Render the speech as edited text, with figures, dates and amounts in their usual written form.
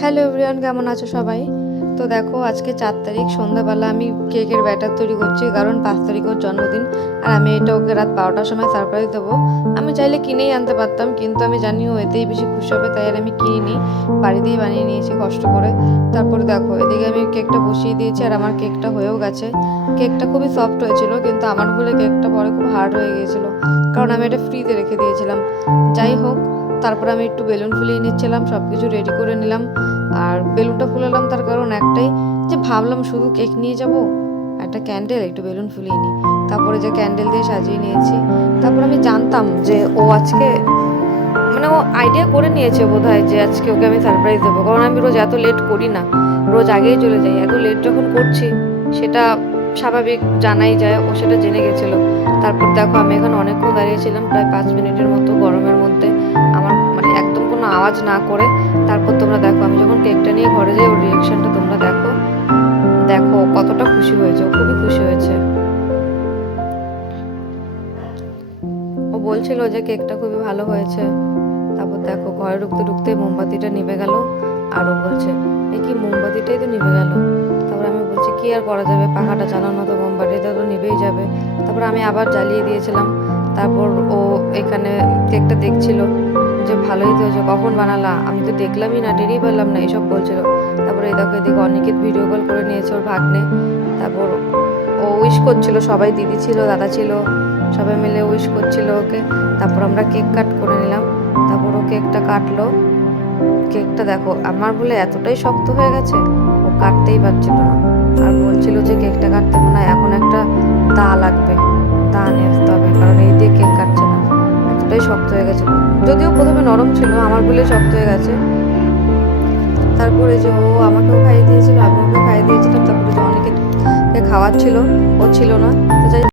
Hello everyone, কেমন আছো সবাই? তো দেখো, আজকে 4 তারিখ সন্ধ্যাবেলা আমি কেকের ব্যাটার তৈরি করছি, কারণ 5 তারিখ ওর জন্মদিন। আর আমি এটা ওকে রাত 12টার সময় সারপ্রাইজ দেবো। আমি চাইলে কিনেই আনতে পারতাম, কিন্তু আমি জানি ও এতেই বেশি খুশি হবে, তাই আর আমি কিনিনি, বাড়িতেই বানিয়ে নিয়েছি কষ্ট করে। তারপরে দেখো, এদিকে আমি কেকটা বসিয়ে দিয়েছি আর আমার কেকটা হয়েও গেছে। কেকটা খুবই সফট হয়েছিল, কিন্তু আমার ভুলে কেকটা পরে খুব হার্ড হয়ে গিয়েছিল, কারণ আমি এটা ফ্রিতে রেখে দিয়েছিলাম। যাই হোক, তারপরে আমি একটু বেলুন ফুলিয়ে নিচ্ছিলাম, সব কিছু রেডি করে নিলাম। আর বেলুনটা ফুলালাম তার কারণ একটাই, যে ভাবলাম শুধু কেক নিয়ে যাব, একটা ক্যান্ডেল, একটু বেলুন ফুলিয়ে নিই। তারপরে যে ক্যান্ডেল দিয়ে সাজিয়ে নিয়েছি। তারপর আমি জানতাম যে ও আজকে, মানে ও আইডিয়া করে নিয়েছে বোধহয় যে আজকে ওকে আমি সারপ্রাইজ দেবো, কারণ আমি রোজ এত লেট করি না, রোজ আগেই চলে যাই। এত লেট যখন করছি সেটা স্বাভাবিক, জানাই যায়, ও সেটা জেনে গেছিলো। তারপর দেখো, আমি এখন অনেকক্ষণ দাঁড়িয়েছিলাম, প্রায় 5 মিনিটের মতো গরমের মধ্যে, আমার মানে একদম কোনো আওয়াজ না করে। তারপর তোমরা দেখো, আমি যখন কেকটা নিয়ে ঘরে যাই, ওর রিয়েকশনটা তোমরা দেখো, দেখো কতটা খুশি হয়েছে, ও খুবই খুশি হয়েছে। ও বলছিল যে কেকটা খুবই ভালো হয়েছে। তারপর দেখো, ঘরে ঢুকতে ঢুকতে মোমবাতিটা নিভে গেল, আর ও বলছে এ কি, মোমবাতিটাই তো নিভে গেল। তারপর আমি বলছি কি আর করা যাবে, পাখাটা চালানো তো, মোমবাতিটা তো নিভেই যাবে। তারপর আমি আবার জ্বালিয়ে দিয়েছিলাম। তারপর ও এখানে কেকটা দেখছিল যে ভালোই তো হয়েছে, কখন বানালা, আমি তো দেখলামই না, টেরই পেলাম না, এইসব বলছিল। তারপরে এই দেখো, এদিকে অনিকেত ভিডিও কল করে নিয়েছে, ওর ভাগ্নে। তারপর ও উইশ করছিল, সবাই, দিদি ছিল, দাদা ছিল, সবাই মিলে উইশ করছিল ওকে। তারপর আমরা কেক কাট করে নিলাম। তারপর ও কেকটা কাটলো। কেকটা দেখো, আমার বলে এতটাই শক্ত হয়ে গেছে, ও কাটতেই পারছিল না। আর বলছিল যে কেকটা কাটতে মনে হয় এখন একটা দা লাগবে, দা নিয়ে আসতে হবে, কারণ এই দিয়ে কেক কাটছে না, এতটাই শক্ত হয়ে গেছে। যদিও প্রথমে নরম ছিল, আমার বলে শক্ত হয়ে গেছে। তারপরে যে ও আমাকেও খাইয়ে দিয়েছিল, আমি ওকে খাইয়ে দিয়েছিলাম। তারপরে যে অনেকে খাওয়াচ্ছিল, ও ছিল না, তো যাই